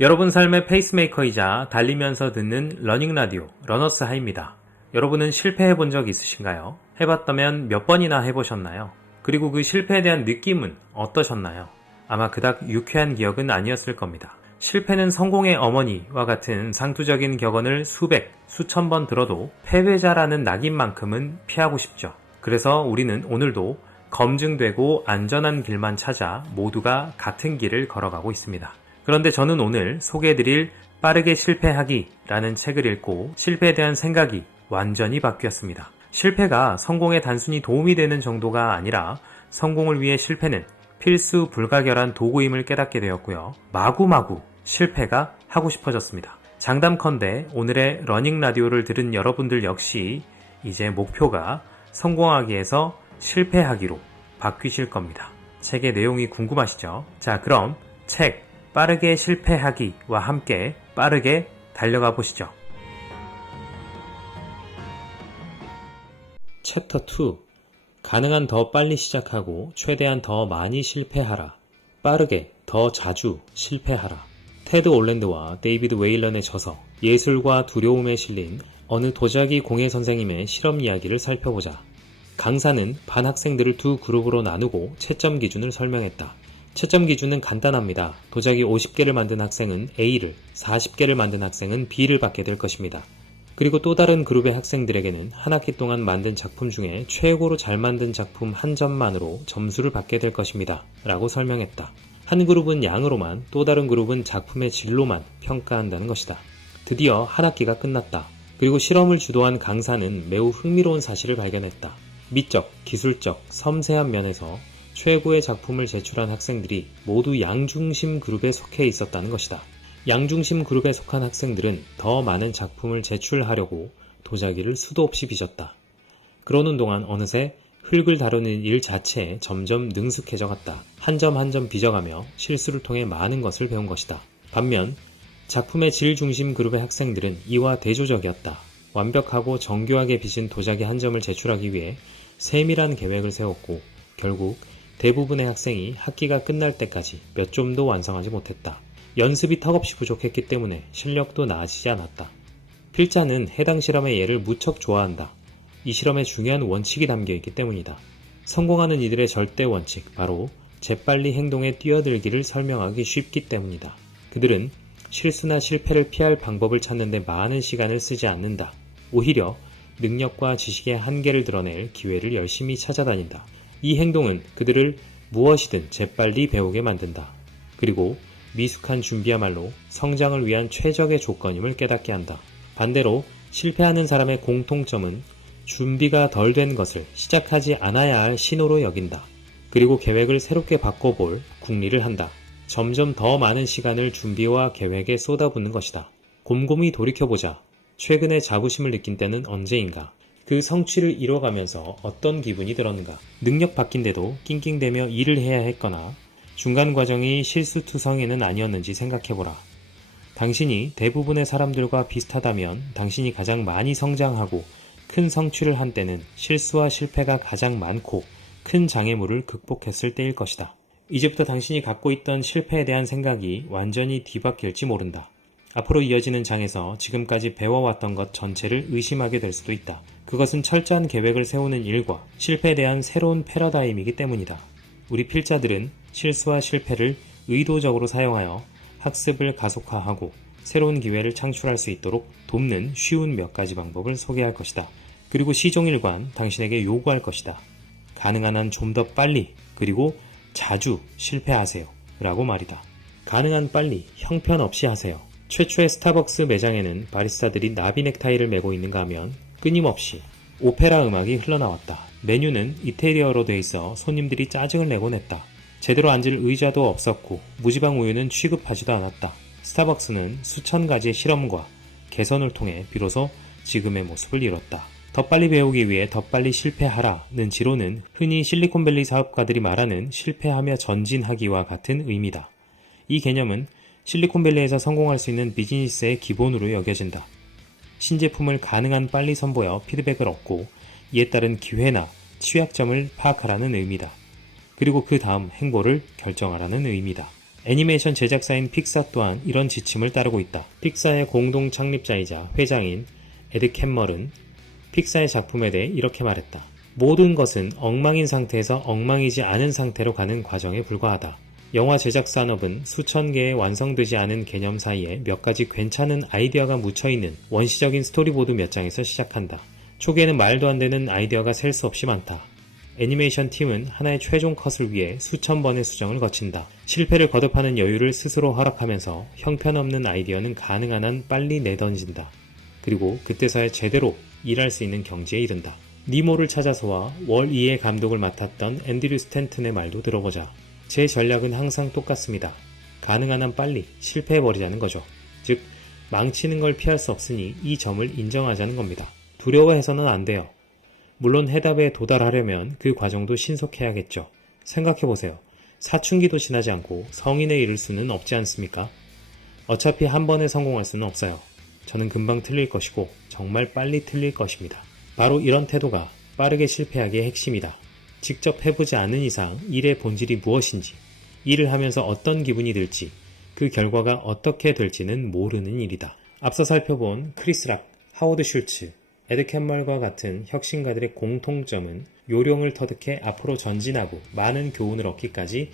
여러분 삶의 페이스메이커이자 달리면서 듣는 러닝 라디오 러너스 하이입니다. 여러분은 실패해 본 적 있으신가요? 해봤다면 몇 번이나 해보셨나요? 그리고 그 실패에 대한 느낌은 어떠셨나요? 아마 그닥 유쾌한 기억은 아니었을 겁니다. 실패는 성공의 어머니와 같은 상투적인 격언을 수백, 수천 번 들어도 패배자라는 낙인만큼은 피하고 싶죠. 그래서 우리는 오늘도 검증되고 안전한 길만 찾아 모두가 같은 길을 걸어가고 있습니다. 그런데 저는 오늘 소개해드릴 빠르게 실패하기라는 책을 읽고 실패에 대한 생각이 완전히 바뀌었습니다. 실패가 성공에 단순히 도움이 되는 정도가 아니라 성공을 위해 실패는 필수 불가결한 도구임을 깨닫게 되었고요. 마구마구 실패가 하고 싶어졌습니다. 장담컨대 오늘의 러닝 라디오를 들은 여러분들 역시 이제 목표가 성공하기에서 실패하기로 바뀌실 겁니다. 책의 내용이 궁금하시죠? 자, 그럼 책 빠르게 실패하기와 함께 빠르게 달려가 보시죠. 챕터 2. 가능한 더 빨리 시작하고 최대한 더 많이 실패하라. 빠르게 더 자주 실패하라. 테드 올랜드와 데이비드 웨일런의 저서 예술과 두려움에 실린 어느 도자기 공예 선생님의 실험 이야기를 살펴보자. 강사는 반 학생들을 두 그룹으로 나누고 채점 기준을 설명했다. 채점 기준은 간단합니다. 도자기 50개를 만든 학생은 A를, 40개를 만든 학생은 B를 받게 될 것입니다. 그리고 또 다른 그룹의 학생들에게는 한 학기 동안 만든 작품 중에 최고로 잘 만든 작품 한 점만으로 점수를 받게 될 것입니다. 라고 설명했다. 한 그룹은 양으로만, 또 다른 그룹은 작품의 질로만 평가한다는 것이다. 드디어 한 학기가 끝났다. 그리고 실험을 주도한 강사는 매우 흥미로운 사실을 발견했다. 미적, 기술적, 섬세한 면에서 최고의 작품을 제출한 학생들이 모두 양중심 그룹에 속해 있었다는 것이다. 양중심 그룹에 속한 학생들은 더 많은 작품을 제출하려고 도자기를 수도 없이 빚었다. 그러는 동안 어느새 흙을 다루는 일 자체에 점점 능숙해져 갔다. 한 점 한 점 빚어가며 실수를 통해 많은 것을 배운 것이다. 반면 작품의 질 중심 그룹의 학생들은 이와 대조적이었다. 완벽하고 정교하게 빚은 도자기 한 점을 제출하기 위해 세밀한 계획을 세웠고 결국 대부분의 학생이 학기가 끝날 때까지 몇 점도 완성하지 못했다. 연습이 턱없이 부족했기 때문에 실력도 나아지지 않았다. 필자는 해당 실험의 예를 무척 좋아한다. 이 실험에 중요한 원칙이 담겨있기 때문이다. 성공하는 이들의 절대 원칙, 바로 재빨리 행동에 뛰어들기를 설명하기 쉽기 때문이다. 그들은 실수나 실패를 피할 방법을 찾는 데 많은 시간을 쓰지 않는다. 오히려 능력과 지식의 한계를 드러낼 기회를 열심히 찾아다닌다. 이 행동은 그들을 무엇이든 재빨리 배우게 만든다. 그리고 미숙한 준비야말로 성장을 위한 최적의 조건임을 깨닫게 한다. 반대로 실패하는 사람의 공통점은 준비가 덜 된 것을 시작하지 않아야 할 신호로 여긴다. 그리고 계획을 새롭게 바꿔볼 궁리를 한다. 점점 더 많은 시간을 준비와 계획에 쏟아붓는 것이다. 곰곰이 돌이켜보자. 최근에 자부심을 느낀 때는 언제인가? 그 성취를 이뤄가면서 어떤 기분이 들었는가? 능력 바뀐데도 낑낑대며 일을 해야 했거나 중간 과정이 실수투성이는 아니었는지 생각해보라. 당신이 대부분의 사람들과 비슷하다면 당신이 가장 많이 성장하고 큰 성취를 한 때는 실수와 실패가 가장 많고 큰 장애물을 극복했을 때일 것이다. 이제부터 당신이 갖고 있던 실패에 대한 생각이 완전히 뒤바뀔지 모른다. 앞으로 이어지는 장에서 지금까지 배워왔던 것 전체를 의심하게 될 수도 있다. 그것은 철저한 계획을 세우는 일과 실패에 대한 새로운 패러다임이기 때문이다. 우리 필자들은 실수와 실패를 의도적으로 사용하여 학습을 가속화하고 새로운 기회를 창출할 수 있도록 돕는 쉬운 몇 가지 방법을 소개할 것이다. 그리고 시종일관 당신에게 요구할 것이다. 가능한 한 좀 더 빨리 그리고 자주 실패하세요. 라고 말이다. 가능한 빨리 형편없이 하세요. 최초의 스타벅스 매장에는 바리스타들이 나비 넥타이를 메고 있는가 하면 끊임없이 오페라 음악이 흘러나왔다. 메뉴는 이태리어로 돼 있어 손님들이 짜증을 내곤 했다. 제대로 앉을 의자도 없었고 무지방 우유는 취급하지도 않았다. 스타벅스는 수천 가지의 실험과 개선을 통해 비로소 지금의 모습을 이뤘다. 더 빨리 배우기 위해 더 빨리 실패하라는 지론은 흔히 실리콘밸리 사업가들이 말하는 실패하며 전진하기와 같은 의미다. 이 개념은 실리콘밸리에서 성공할 수 있는 비즈니스의 기본으로 여겨진다. 신제품을 가능한 빨리 선보여 피드백을 얻고 이에 따른 기회나 취약점을 파악하라는 의미다. 그리고 그 다음 행보를 결정하라는 의미다. 애니메이션 제작사인 픽사 또한 이런 지침을 따르고 있다. 픽사의 공동 창립자이자 회장인 에드 캔멀은 픽사의 작품에 대해 이렇게 말했다. 모든 것은 엉망인 상태에서 엉망이지 않은 상태로 가는 과정에 불과하다. 영화 제작 산업은 수천 개의 완성되지 않은 개념 사이에 몇 가지 괜찮은 아이디어가 묻혀있는 원시적인 스토리보드 몇 장에서 시작한다. 초기에는 말도 안 되는 아이디어가 셀 수 없이 많다. 애니메이션 팀은 하나의 최종 컷을 위해 수천 번의 수정을 거친다. 실패를 거듭하는 여유를 스스로 허락하면서 형편없는 아이디어는 가능한 한 빨리 내던진다. 그리고 그때서야 제대로 일할 수 있는 경지에 이른다. 니모를 찾아서와 월2의 감독을 맡았던 앤드류 스탠튼의 말도 들어보자. 제 전략은 항상 똑같습니다. 가능한 한 빨리 실패해버리자는 거죠. 즉, 망치는 걸 피할 수 없으니 이 점을 인정하자는 겁니다. 두려워해서는 안 돼요. 물론 해답에 도달하려면 그 과정도 신속해야겠죠. 생각해보세요. 사춘기도 지나지 않고 성인에 이를 수는 없지 않습니까? 어차피 한 번에 성공할 수는 없어요. 저는 금방 틀릴 것이고 정말 빨리 틀릴 것입니다. 바로 이런 태도가 빠르게 실패하기의 핵심이다. 직접 해보지 않은 이상 일의 본질이 무엇인지, 일을 하면서 어떤 기분이 들지, 그 결과가 어떻게 될지는 모르는 일이다. 앞서 살펴본 크리스 락, 하워드 슐츠, 에드 캔멀과 같은 혁신가들의 공통점은 요령을 터득해 앞으로 전진하고 많은 교훈을 얻기까지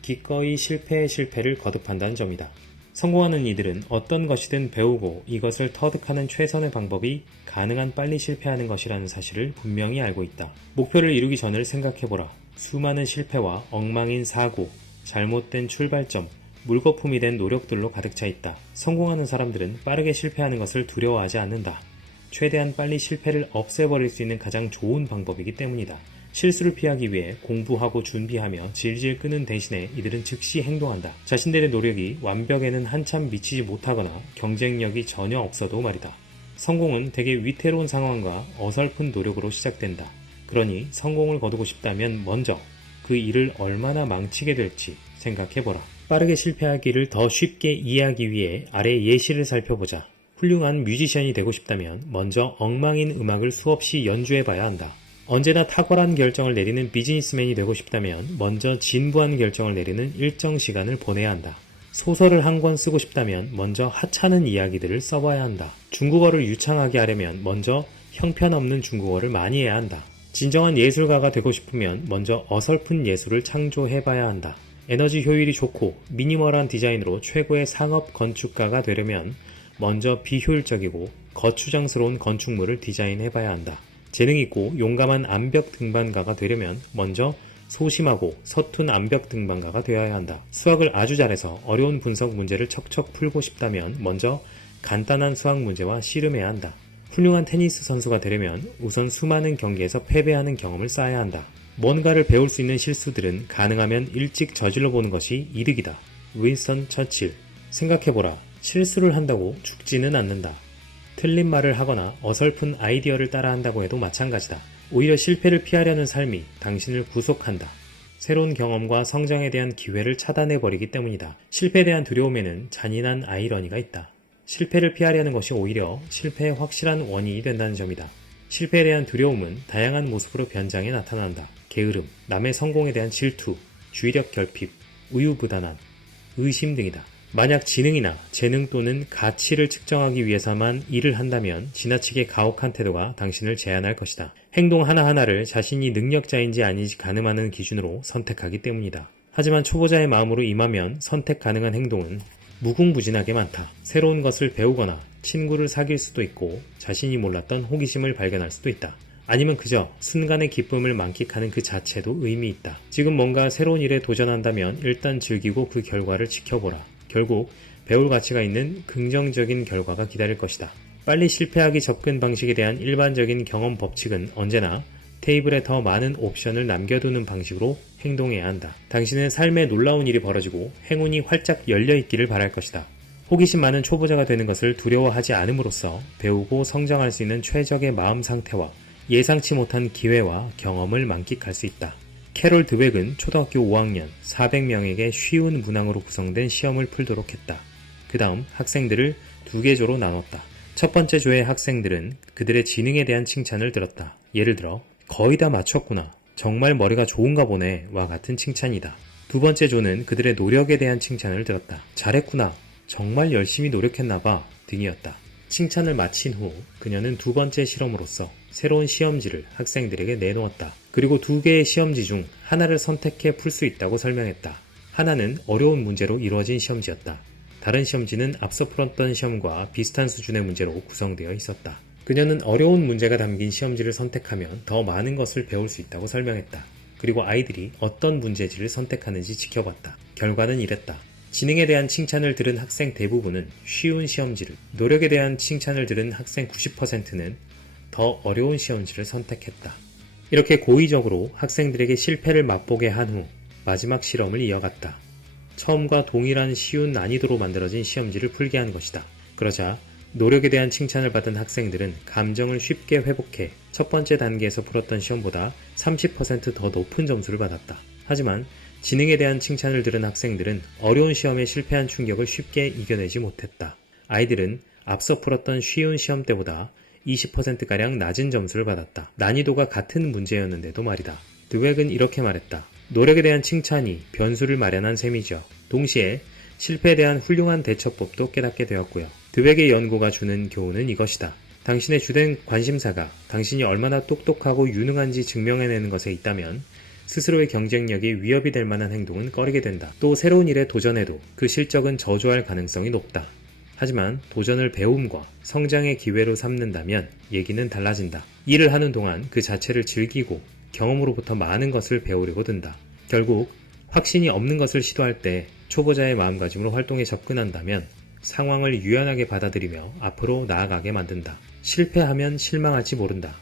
기꺼이 실패의 실패를 거듭한다는 점이다. 성공하는 이들은 어떤 것이든 배우고 이것을 터득하는 최선의 방법이 가능한 빨리 실패하는 것이라는 사실을 분명히 알고 있다. 목표를 이루기 전을 생각해보라. 수많은 실패와 엉망인 사고, 잘못된 출발점, 물거품이 된 노력들로 가득 차 있다. 성공하는 사람들은 빠르게 실패하는 것을 두려워하지 않는다. 최대한 빨리 실패를 없애버릴 수 있는 가장 좋은 방법이기 때문이다. 실수를 피하기 위해 공부하고 준비하며 질질 끄는 대신에 이들은 즉시 행동한다. 자신들의 노력이 완벽에는 한참 미치지 못하거나 경쟁력이 전혀 없어도 말이다. 성공은 대개 위태로운 상황과 어설픈 노력으로 시작된다. 그러니 성공을 거두고 싶다면 먼저 그 일을 얼마나 망치게 될지 생각해보라. 빠르게 실패하기를 더 쉽게 이해하기 위해 아래 예시를 살펴보자. 훌륭한 뮤지션이 되고 싶다면 먼저 엉망인 음악을 수없이 연주해봐야 한다. 언제나 탁월한 결정을 내리는 비즈니스맨이 되고 싶다면 먼저 진부한 결정을 내리는 일정 시간을 보내야 한다. 소설을 한 권 쓰고 싶다면 먼저 하찮은 이야기들을 써봐야 한다. 중국어를 유창하게 하려면 먼저 형편없는 중국어를 많이 해야 한다. 진정한 예술가가 되고 싶으면 먼저 어설픈 예술을 창조해봐야 한다. 에너지 효율이 좋고 미니멀한 디자인으로 최고의 상업 건축가가 되려면 먼저 비효율적이고 거추장스러운 건축물을 디자인해봐야 한다. 재능있고 용감한 암벽 등반가가 되려면 먼저 소심하고 서툰 암벽 등반가가 되어야 한다. 수학을 아주 잘해서 어려운 분석 문제를 척척 풀고 싶다면 먼저 간단한 수학 문제와 씨름해야 한다. 훌륭한 테니스 선수가 되려면 우선 수많은 경기에서 패배하는 경험을 쌓아야 한다. 뭔가를 배울 수 있는 실수들은 가능하면 일찍 저질러 보는 것이 이득이다. 윈스턴 처칠. 생각해보라. 실수를 한다고 죽지는 않는다. 틀린 말을 하거나 어설픈 아이디어를 따라한다고 해도 마찬가지다. 오히려 실패를 피하려는 삶이 당신을 구속한다. 새로운 경험과 성장에 대한 기회를 차단해버리기 때문이다. 실패에 대한 두려움에는 잔인한 아이러니가 있다. 실패를 피하려는 것이 오히려 실패의 확실한 원인이 된다는 점이다. 실패에 대한 두려움은 다양한 모습으로 변장해 나타난다. 게으름, 남의 성공에 대한 질투, 주의력 결핍, 우유부단함, 의심 등이다. 만약 지능이나 재능 또는 가치를 측정하기 위해서만 일을 한다면 지나치게 가혹한 태도가 당신을 제한할 것이다. 행동 하나하나를 자신이 능력자인지 아닌지 가늠하는 기준으로 선택하기 때문이다. 하지만 초보자의 마음으로 임하면 선택 가능한 행동은 무궁무진하게 많다. 새로운 것을 배우거나 친구를 사귈 수도 있고 자신이 몰랐던 호기심을 발견할 수도 있다. 아니면 그저 순간의 기쁨을 만끽하는 그 자체도 의미 있다. 지금 뭔가 새로운 일에 도전한다면 일단 즐기고 그 결과를 지켜보라. 결국 배울 가치가 있는 긍정적인 결과가 기다릴 것이다. 빨리 실패하기 접근 방식에 대한 일반적인 경험 법칙은 언제나 테이블에 더 많은 옵션을 남겨두는 방식으로 행동해야 한다. 당신은 삶에 놀라운 일이 벌어지고 행운이 활짝 열려있기를 바랄 것이다. 호기심 많은 초보자가 되는 것을 두려워하지 않음으로써 배우고 성장할 수 있는 최적의 마음 상태와 예상치 못한 기회와 경험을 만끽할 수 있다. 캐롤 드웩은 초등학교 5학년 400명에게 쉬운 문항으로 구성된 시험을 풀도록 했다. 그 다음 학생들을 2개 조로 나눴다. 첫 번째 조의 학생들은 그들의 지능에 대한 칭찬을 들었다. 예를 들어 거의 다 맞췄구나. 정말 머리가 좋은가 보네 와 같은 칭찬이다. 두 번째 조는 그들의 노력에 대한 칭찬을 들었다. 잘했구나. 정말 열심히 노력했나봐. 등이었다. 칭찬을 마친 후 그녀는 두 번째 실험으로서 새로운 시험지를 학생들에게 내놓았다. 그리고 두 개의 시험지 중 하나를 선택해 풀 수 있다고 설명했다. 하나는 어려운 문제로 이루어진 시험지였다. 다른 시험지는 앞서 풀었던 시험과 비슷한 수준의 문제로 구성되어 있었다. 그녀는 어려운 문제가 담긴 시험지를 선택하면 더 많은 것을 배울 수 있다고 설명했다. 그리고 아이들이 어떤 문제지를 선택하는지 지켜봤다. 결과는 이랬다. 지능에 대한 칭찬을 들은 학생 대부분은 쉬운 시험지를, 노력에 대한 칭찬을 들은 학생 90%는 더 어려운 시험지를 선택했다. 이렇게 고의적으로 학생들에게 실패를 맛보게 한 후 마지막 실험을 이어갔다. 처음과 동일한 쉬운 난이도로 만들어진 시험지를 풀게 한 것이다. 그러자 노력에 대한 칭찬을 받은 학생들은 감정을 쉽게 회복해 첫 번째 단계에서 풀었던 시험보다 30% 더 높은 점수를 받았다. 하지만 지능에 대한 칭찬을 들은 학생들은 어려운 시험에 실패한 충격을 쉽게 이겨내지 못했다. 아이들은 앞서 풀었던 쉬운 시험 때보다 20%가량 낮은 점수를 받았다. 난이도가 같은 문제였는데도 말이다. 드웩은 이렇게 말했다. 노력에 대한 칭찬이 변수를 마련한 셈이죠. 동시에 실패에 대한 훌륭한 대처법도 깨닫게 되었고요. 드웩의 연구가 주는 교훈은 이것이다. 당신의 주된 관심사가 당신이 얼마나 똑똑하고 유능한지 증명해내는 것에 있다면 스스로의 경쟁력이 위협이 될 만한 행동은 꺼리게 된다. 또 새로운 일에 도전해도 그 실적은 저조할 가능성이 높다. 하지만 도전을 배움과 성장의 기회로 삼는다면 얘기는 달라진다. 일을 하는 동안 그 자체를 즐기고 경험으로부터 많은 것을 배우려고 든다. 결국 확신이 없는 것을 시도할 때 초보자의 마음가짐으로 활동에 접근한다면 상황을 유연하게 받아들이며 앞으로 나아가게 만든다. 실패하면 실망할지 모른다.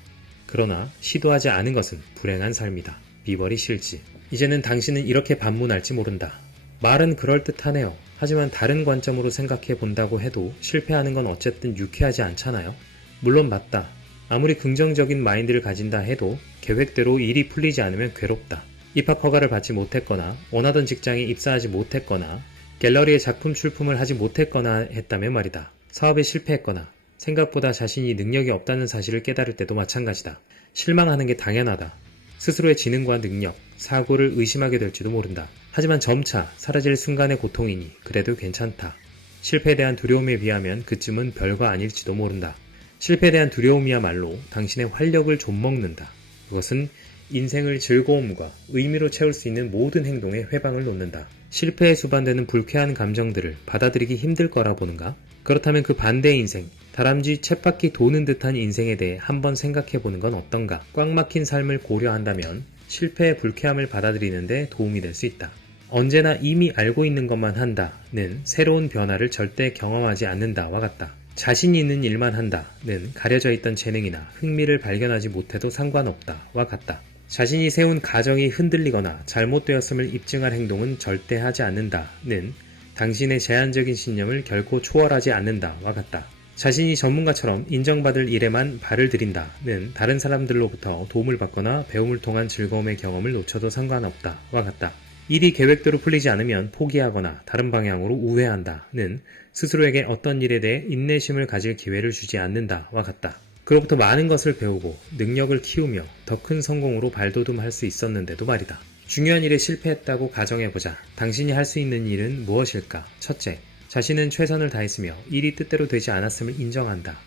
그러나 시도하지 않은 것은 불행한 삶이다. 비버리 실즈. 이제는 당신은 이렇게 반문할지 모른다. 말은 그럴듯하네요. 하지만 다른 관점으로 생각해 본다고 해도 실패하는 건 어쨌든 유쾌하지 않잖아요. 물론 맞다. 아무리 긍정적인 마인드를 가진다 해도 계획대로 일이 풀리지 않으면 괴롭다. 입학 허가를 받지 못했거나 원하던 직장에 입사하지 못했거나 갤러리에 작품 출품을 하지 못했거나 했다면 말이다. 사업에 실패했거나 생각보다 자신이 능력이 없다는 사실을 깨달을 때도 마찬가지다. 실망하는 게 당연하다. 스스로의 지능과 능력, 사고를 의심하게 될지도 모른다. 하지만 점차 사라질 순간의 고통이니 그래도 괜찮다. 실패에 대한 두려움에 비하면 그쯤은 별거 아닐지도 모른다. 실패에 대한 두려움이야말로 당신의 활력을 좀먹는다. 그것은 인생을 즐거움과 의미로 채울 수 있는 모든 행동에 회방을 놓는다. 실패에 수반되는 불쾌한 감정들을 받아들이기 힘들 거라 보는가? 그렇다면 그 반대의 인생, 다람쥐 쳇바퀴 도는 듯한 인생에 대해 한번 생각해 보는 건 어떤가? 꽉 막힌 삶을 고려한다면 실패의 불쾌함을 받아들이는 데 도움이 될 수 있다. 언제나 이미 알고 있는 것만 한다는 새로운 변화를 절대 경험하지 않는다와 같다. 자신이 있는 일만 한다는 가려져 있던 재능이나 흥미를 발견하지 못해도 상관없다와 같다. 자신이 세운 가정이 흔들리거나 잘못되었음을 입증할 행동은 절대 하지 않는다는 당신의 제한적인 신념을 결코 초월하지 않는다와 같다. 자신이 전문가처럼 인정받을 일에만 발을 들인다는 다른 사람들로부터 도움을 받거나 배움을 통한 즐거움의 경험을 놓쳐도 상관없다와 같다. 일이 계획대로 풀리지 않으면 포기하거나 다른 방향으로 우회한다는 스스로에게 어떤 일에 대해 인내심을 가질 기회를 주지 않는다와 같다. 그로부터 많은 것을 배우고 능력을 키우며 더 큰 성공으로 발돋움할 수 있었는데도 말이다. 중요한 일에 실패했다고 가정해보자. 당신이 할 수 있는 일은 무엇일까? 첫째, 자신은 최선을 다했으며 일이 뜻대로 되지 않았음을 인정한다.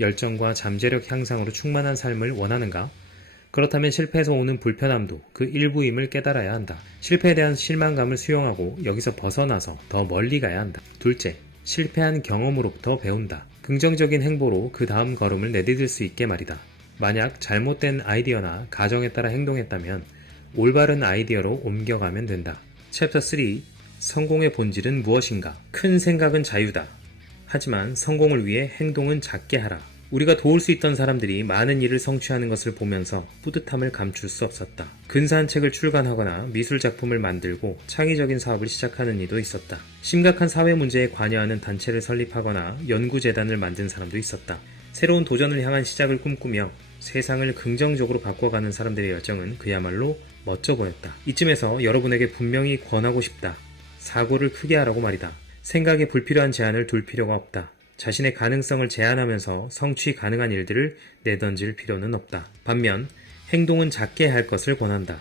열정과 잠재력 향상으로 충만한 삶을 원하는가? 그렇다면 실패에서 오는 불편함도 그 일부임을 깨달아야 한다. 실패에 대한 실망감을 수용하고 여기서 벗어나서 더 멀리 가야 한다. 둘째, 실패한 경험으로부터 배운다. 긍정적인 행보로 그 다음 걸음을 내디딜 수 있게 말이다. 만약 잘못된 아이디어나 가정에 따라 행동했다면 올바른 아이디어로 옮겨가면 된다. 챕터 3. 성공의 본질은 무엇인가? 큰 생각은 자유다. 하지만 성공을 위해 행동은 작게 하라. 우리가 도울 수 있던 사람들이 많은 일을 성취하는 것을 보면서 뿌듯함을 감출 수 없었다. 근사한 책을 출간하거나 미술 작품을 만들고 창의적인 사업을 시작하는 이도 있었다. 심각한 사회 문제에 관여하는 단체를 설립하거나 연구재단을 만든 사람도 있었다. 새로운 도전을 향한 시작을 꿈꾸며 세상을 긍정적으로 바꿔가는 사람들의 열정은 그야말로 멋져 보였다. 이쯤에서 여러분에게 분명히 권하고 싶다. 사고를 크게 하라고 말이다. 생각에 불필요한 제한을 둘 필요가 없다. 자신의 가능성을 제한하면서 성취 가능한 일들을 내던질 필요는 없다. 반면 행동은 작게 할 것을 권한다.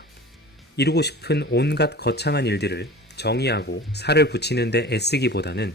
이루고 싶은 온갖 거창한 일들을 정의하고 살을 붙이는 데 애쓰기보다는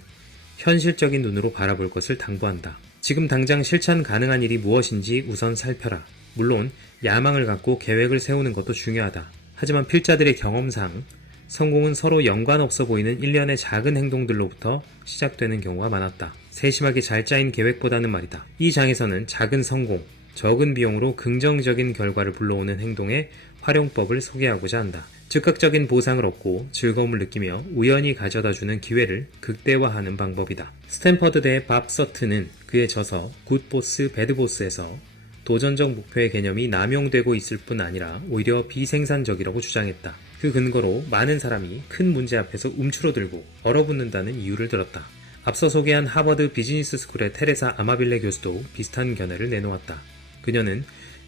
현실적인 눈으로 바라볼 것을 당부한다. 지금 당장 실천 가능한 일이 무엇인지 우선 살펴라. 물론 야망을 갖고 계획을 세우는 것도 중요하다. 하지만 필자들의 경험상 성공은 서로 연관없어 보이는 일련의 작은 행동들로부터 시작되는 경우가 많았다. 세심하게 잘 짜인 계획보다는 말이다. 이 장에서는 작은 성공, 적은 비용으로 긍정적인 결과를 불러오는 행동의 활용법을 소개하고자 한다. 즉각적인 보상을 얻고 즐거움을 느끼며 우연히 가져다주는 기회를 극대화하는 방법이다. 스탠퍼드대 밥 서튼은 그의 저서 굿보스 배드보스에서 도전적 목표의 개념이 남용되고 있을 뿐 아니라 오히려 비생산적이라고 주장했다. 그 근거로 많은 사람이 큰 문제 앞에서 움츠러들고 얼어붙는다는 이유를 들었다. 앞서 소개한 하버드 비즈니스 스쿨의 테레사 아마빌레 교수도 비슷한 견해를 내놓았다. 그녀는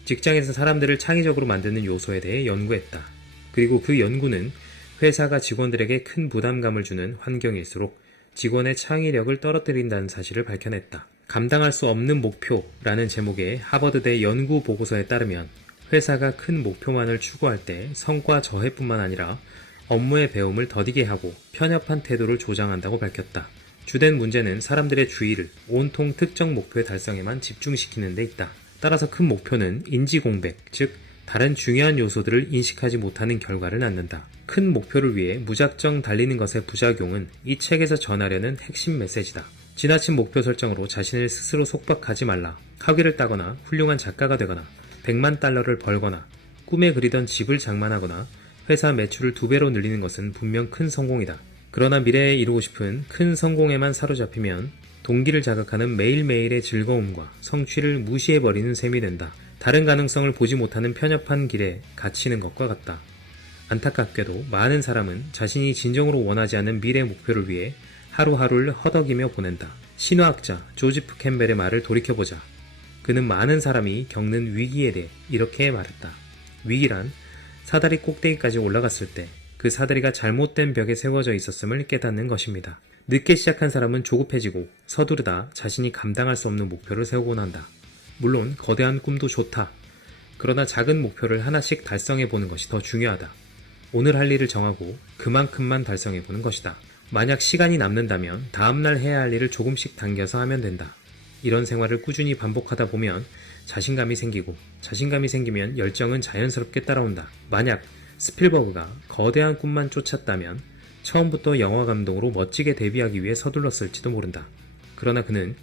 직장에서 사람들을 창의적으로 만드는 요소에 대해 연구했다. 그리고 그 연구는 회사가 직원들에게 큰 부담감을 주는 환경일수록 직원의 창의력을 떨어뜨린다는 사실을 밝혀냈다. 감당할 수 없는 목표라는 제목의 하버드대 연구 보고서에 따르면 회사가 큰 목표만을 추구할 때 성과 저해뿐만 아니라 업무의 배움을 더디게 하고 편협한 태도를 조장한다고 밝혔다. 주된 문제는 사람들의 주의를 온통 특정 목표의 달성에만 집중시키는 데 있다. 따라서 큰 목표는 인지공백, 즉 다른 중요한 요소들을 인식하지 못하는 결과를 낳는다. 큰 목표를 위해 무작정 달리는 것의 부작용은 이 책에서 전하려는 핵심 메시지다. 지나친 목표 설정으로 자신을 스스로 속박하지 말라. 학위를 따거나 훌륭한 작가가 되거나 100만 달러를 벌거나 꿈에 그리던 집을 장만하거나 회사 매출을 2배로 늘리는 것은 분명 큰 성공이다. 그러나 미래에 이루고 싶은 큰 성공에만 사로잡히면 동기를 자극하는 매일매일의 즐거움과 성취를 무시해버리는 셈이 된다. 다른 가능성을 보지 못하는 편협한 길에 갇히는 것과 같다. 안타깝게도 많은 사람은 자신이 진정으로 원하지 않는 미래 목표를 위해 하루하루를 허덕이며 보낸다. 신화학자 조지프 캠벨의 말을 돌이켜보자. 그는 많은 사람이 겪는 위기에 대해 이렇게 말했다. 위기란 사다리 꼭대기까지 올라갔을 때 그 사다리가 잘못된 벽에 세워져 있었음을 깨닫는 것입니다. 늦게 시작한 사람은 조급해지고 서두르다 자신이 감당할 수 없는 목표를 세우곤 한다. 물론 거대한 꿈도 좋다. 그러나 작은 목표를 하나씩 달성해보는 것이 더 중요하다. 오늘 할 일을 정하고 그만큼만 달성해보는 것이다. 만약 시간이 남는다면 다음날 해야 할 일을 조금씩 당겨서 하면 된다. 이런 생활을 꾸준히 반복하다 보면 자신감이 생기고 자신감이 생기면 열정은 자연스럽게 따라온다. 만약 스필버그가 거대한 꿈만 쫓았다면 처음부터 영화 감독으로 멋지게 데뷔하기 위해 서둘렀을지도 모른다. 그러나 그는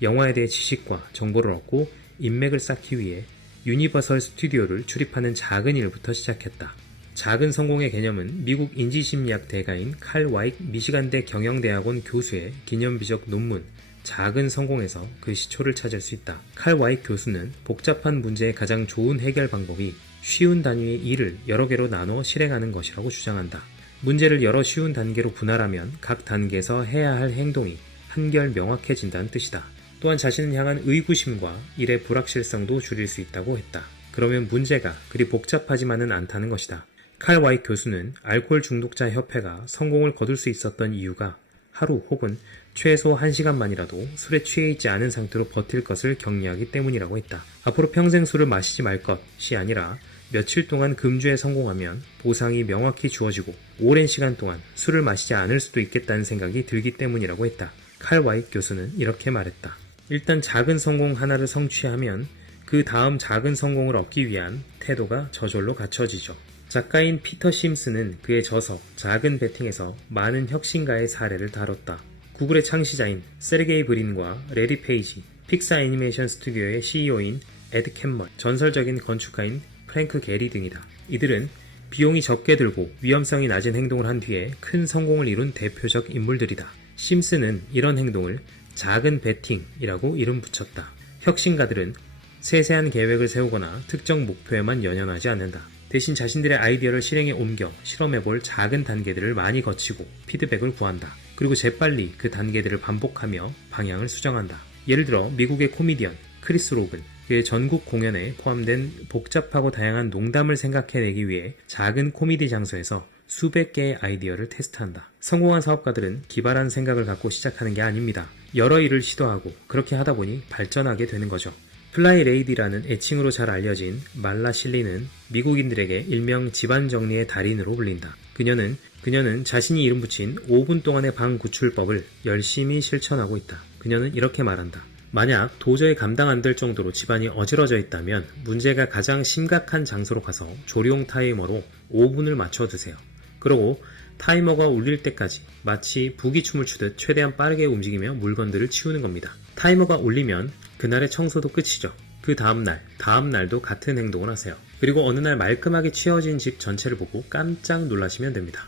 영화에 대해 지식과 정보를 얻고 인맥을 쌓기 위해 유니버설 스튜디오를 출입하는 작은 일부터 시작했다. 작은 성공의 개념은 미국 인지심리학 대가인 칼 와이크 미시간대 경영대학원 교수의 기념비적 논문 작은 성공에서 그 시초를 찾을 수 있다. 칼 와이크 교수는 복잡한 문제의 가장 좋은 해결 방법이 쉬운 단위의 일을 여러 개로 나눠 실행하는 것이라고 주장한다. 문제를 여러 쉬운 단계로 분할하면 각 단계에서 해야 할 행동이 한결 명확해진다는 뜻이다. 또한 자신을 향한 의구심과 일의 불확실성도 줄일 수 있다고 했다. 그러면 문제가 그리 복잡하지만은 않다는 것이다. 칼 와이크 교수는 알코올 중독자 협회가 성공을 거둘 수 있었던 이유가 하루 혹은 최소 1시간만이라도 술에 취해 있지 않은 상태로 버틸 것을 격려하기 때문이라고 했다. 앞으로 평생 술을 마시지 말 것이 아니라 며칠 동안 금주에 성공하면 보상이 명확히 주어지고 오랜 시간 동안 술을 마시지 않을 수도 있겠다는 생각이 들기 때문이라고 했다. 칼 와이크 교수는 이렇게 말했다. 일단 작은 성공 하나를 성취하면 그 다음 작은 성공을 얻기 위한 태도가 저절로 갖춰지죠. 작가인 피터 심스는 그의 저서 작은 배팅에서 많은 혁신가의 사례를 다뤘다. 구글의 창시자인 세르게이 브린과 레리 페이지, 픽사 애니메이션 스튜디오의 CEO인 에드 캔멀, 전설적인 건축가인 프랭크 게리 등이다. 이들은 비용이 적게 들고 위험성이 낮은 행동을 한 뒤에 큰 성공을 이룬 대표적 인물들이다. 심스는 이런 행동을 작은 배팅이라고 이름 붙였다. 혁신가들은 세세한 계획을 세우거나 특정 목표에만 연연하지 않는다. 대신 자신들의 아이디어를 실행에 옮겨 실험해볼 작은 단계들을 많이 거치고 피드백을 구한다. 그리고 재빨리 그 단계들을 반복하며 방향을 수정한다. 예를 들어 미국의 코미디언 크리스 록은 그의 전국 공연에 포함된 복잡하고 다양한 농담을 생각해내기 위해 작은 코미디 장소에서 수백 개의 아이디어를 테스트한다. 성공한 사업가들은 기발한 생각을 갖고 시작하는 게 아닙니다. 여러 일을 시도하고 그렇게 하다 보니 발전하게 되는 거죠. 플라이 레이디라는 애칭으로 잘 알려진 말라 실리는 미국인들에게 일명 집안 정리의 달인으로 불린다. 그녀는 자신이 이름 붙인 5분 동안의 방 구출법을 열심히 실천하고 있다. 그녀는 이렇게 말한다. 만약 도저히 감당 안 될 정도로 집안이 어지러져 있다면 문제가 가장 심각한 장소로 가서 조리용 타이머로 5분을 맞춰두세요. 그러고 타이머가 울릴 때까지 마치 부기춤을 추듯 최대한 빠르게 움직이며 물건들을 치우는 겁니다. 타이머가 울리면 그날의 청소도 끝이죠. 그 다음날도 같은 행동을 하세요. 그리고 어느 날 말끔하게 치워진 집 전체를 보고 깜짝 놀라시면 됩니다.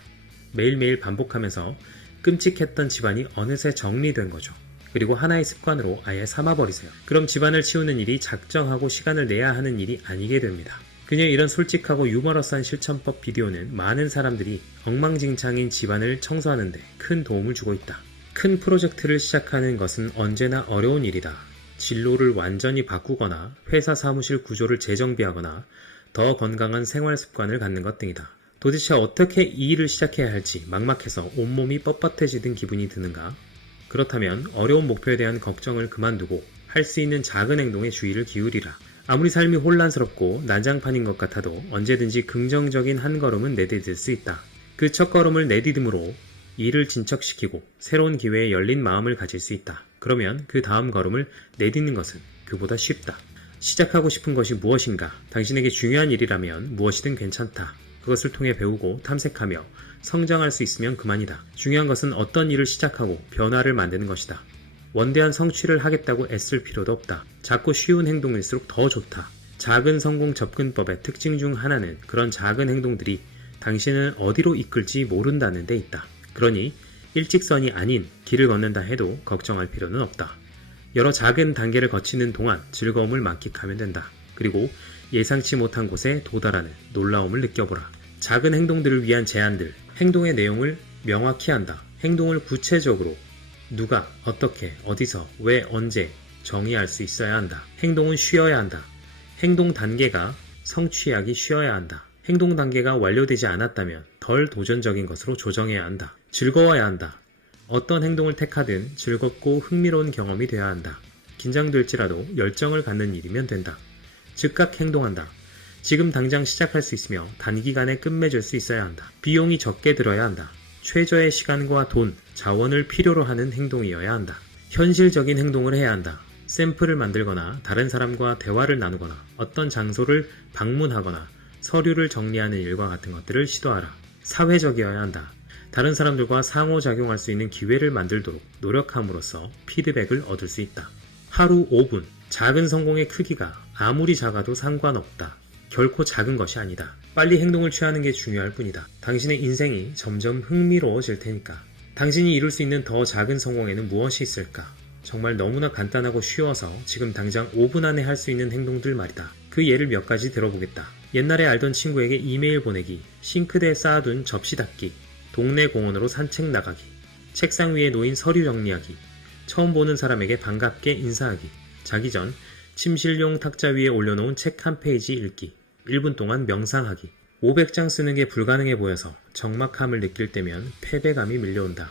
매일매일 반복하면서 끔찍했던 집안이 어느새 정리된 거죠. 그리고 하나의 습관으로 아예 삼아버리세요. 그럼 집안을 치우는 일이 작정하고 시간을 내야 하는 일이 아니게 됩니다. 그녀의 이런 솔직하고 유머러스한 실천법 비디오는 많은 사람들이 엉망진창인 집안을 청소하는 데 큰 도움을 주고 있다. 큰 프로젝트를 시작하는 것은 언제나 어려운 일이다. 진로를 완전히 바꾸거나 회사 사무실 구조를 재정비하거나 더 건강한 생활 습관을 갖는 것 등이다. 도대체 어떻게 이 일을 시작해야 할지 막막해서 온몸이 뻣뻣해지는 기분이 드는가? 그렇다면 어려운 목표에 대한 걱정을 그만두고 할 수 있는 작은 행동에 주의를 기울이라. 아무리 삶이 혼란스럽고 난장판인 것 같아도 언제든지 긍정적인 한 걸음은 내디딜 수 있다. 그 첫 걸음을 내디딤으로 일을 진척시키고 새로운 기회에 열린 마음을 가질 수 있다. 그러면 그 다음 걸음을 내딛는 것은 그보다 쉽다. 시작하고 싶은 것이 무엇인가? 당신에게 중요한 일이라면 무엇이든 괜찮다. 그것을 통해 배우고 탐색하며 성장할 수 있으면 그만이다. 중요한 것은 어떤 일을 시작하고 변화를 만드는 것이다. 원대한 성취를 하겠다고 애쓸 필요도 없다. 작고 쉬운 행동일수록 더 좋다. 작은 성공 접근법의 특징 중 하나는 그런 작은 행동들이 당신을 어디로 이끌지 모른다는 데 있다. 그러니 일직선이 아닌 길을 걷는다 해도 걱정할 필요는 없다. 여러 작은 단계를 거치는 동안 즐거움을 만끽하면 된다. 그리고 예상치 못한 곳에 도달하는 놀라움을 느껴보라. 작은 행동들을 위한 제안들, 행동의 내용을 명확히 한다. 행동을 구체적으로 누가, 어떻게, 어디서, 왜, 언제 정의할 수 있어야 한다. 행동은 쉬어야 한다. 행동 단계가 성취하기 쉬어야 한다. 행동 단계가 완료되지 않았다면 덜 도전적인 것으로 조정해야 한다. 즐거워야 한다. 어떤 행동을 택하든 즐겁고 흥미로운 경험이 되어야 한다. 긴장될지라도 열정을 갖는 일이면 된다. 즉각 행동한다. 지금 당장 시작할 수 있으며 단기간에 끝맺을 수 있어야 한다. 비용이 적게 들어야 한다. 최저의 시간과 돈, 자원을 필요로 하는 행동이어야 한다. 현실적인 행동을 해야 한다. 샘플을 만들거나 다른 사람과 대화를 나누거나 어떤 장소를 방문하거나 서류를 정리하는 일과 같은 것들을 시도하라. 사회적이어야 한다. 다른 사람들과 상호작용할 수 있는 기회를 만들도록 노력함으로써 피드백을 얻을 수 있다. 하루 5분, 작은 성공의 크기가 아무리 작아도 상관없다. 결코 작은 것이 아니다. 빨리 행동을 취하는 게 중요할 뿐이다. 당신의 인생이 점점 흥미로워질 테니까. 당신이 이룰 수 있는 더 작은 성공에는 무엇이 있을까? 정말 너무나 간단하고 쉬워서 지금 당장 5분 안에 할 수 있는 행동들 말이다. 그 예를 몇 가지 들어보겠다. 옛날에 알던 친구에게 이메일 보내기, 싱크대에 쌓아둔 접시 닦기, 동네 공원으로 산책 나가기, 책상 위에 놓인 서류 정리하기, 처음 보는 사람에게 반갑게 인사하기, 자기 전 침실용 탁자 위에 올려놓은 책 한 페이지 읽기, 1분 동안 명상하기. 500장 쓰는 게 불가능해 보여서 적막함을 느낄 때면 패배감이 밀려온다.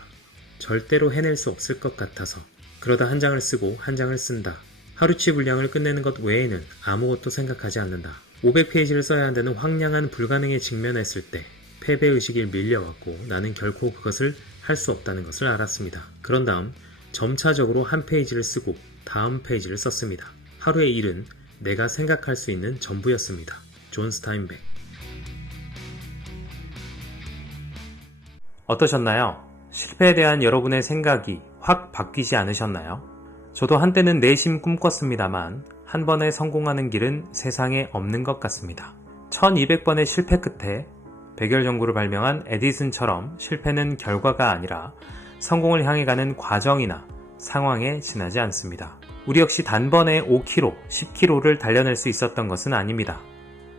절대로 해낼 수 없을 것 같아서. 그러다 한 장을 쓰고 한 장을 쓴다. 하루치 분량을 끝내는 것 외에는 아무것도 생각하지 않는다. 500페이지를 써야 한다는 황량한 불가능에 직면했을 때 패배의식이 밀려왔고 나는 결코 그것을 할 수 없다는 것을 알았습니다. 그런 다음 점차적으로 한 페이지를 쓰고 다음 페이지를 썼습니다. 하루의 일은 내가 생각할 수 있는 전부였습니다. 존 스타인백. 어떠셨나요? 실패에 대한 여러분의 생각이 확 바뀌지 않으셨나요? 저도 한때는 내심 꿈꿨습니다만 한 번에 성공하는 길은 세상에 없는 것 같습니다. 1200번의 실패 끝에 백열전구를 발명한 에디슨처럼 실패는 결과가 아니라 성공을 향해 가는 과정이나 상황에 지나지 않습니다. 우리 역시 단번에 5km, 10km를 달려낼 수 있었던 것은 아닙니다.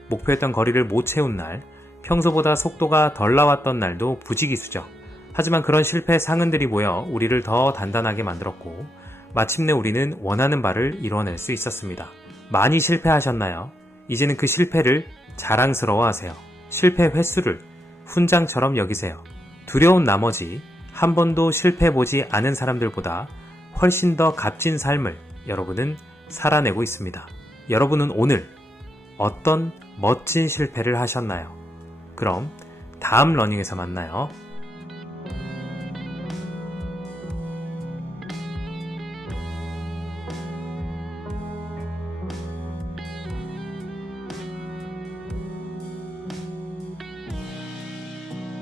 목표했던 거리를 못 채운 날, 평소보다 속도가 덜 나왔던 날도 부지기수죠. 하지만 그런 실패의 상흔들이 모여 우리를 더 단단하게 만들었고 마침내 우리는 원하는 바를 이뤄낼 수 있었습니다. 많이 실패하셨나요? 이제는 그 실패를 자랑스러워하세요. 실패 횟수를 훈장처럼 여기세요. 두려운 나머지 한 번도 실패해보지 않은 사람들보다 훨씬 더 값진 삶을 여러분은 살아내고 있습니다. 여러분은 오늘 어떤 멋진 실패를 하셨나요? 그럼 다음 러닝에서 만나요.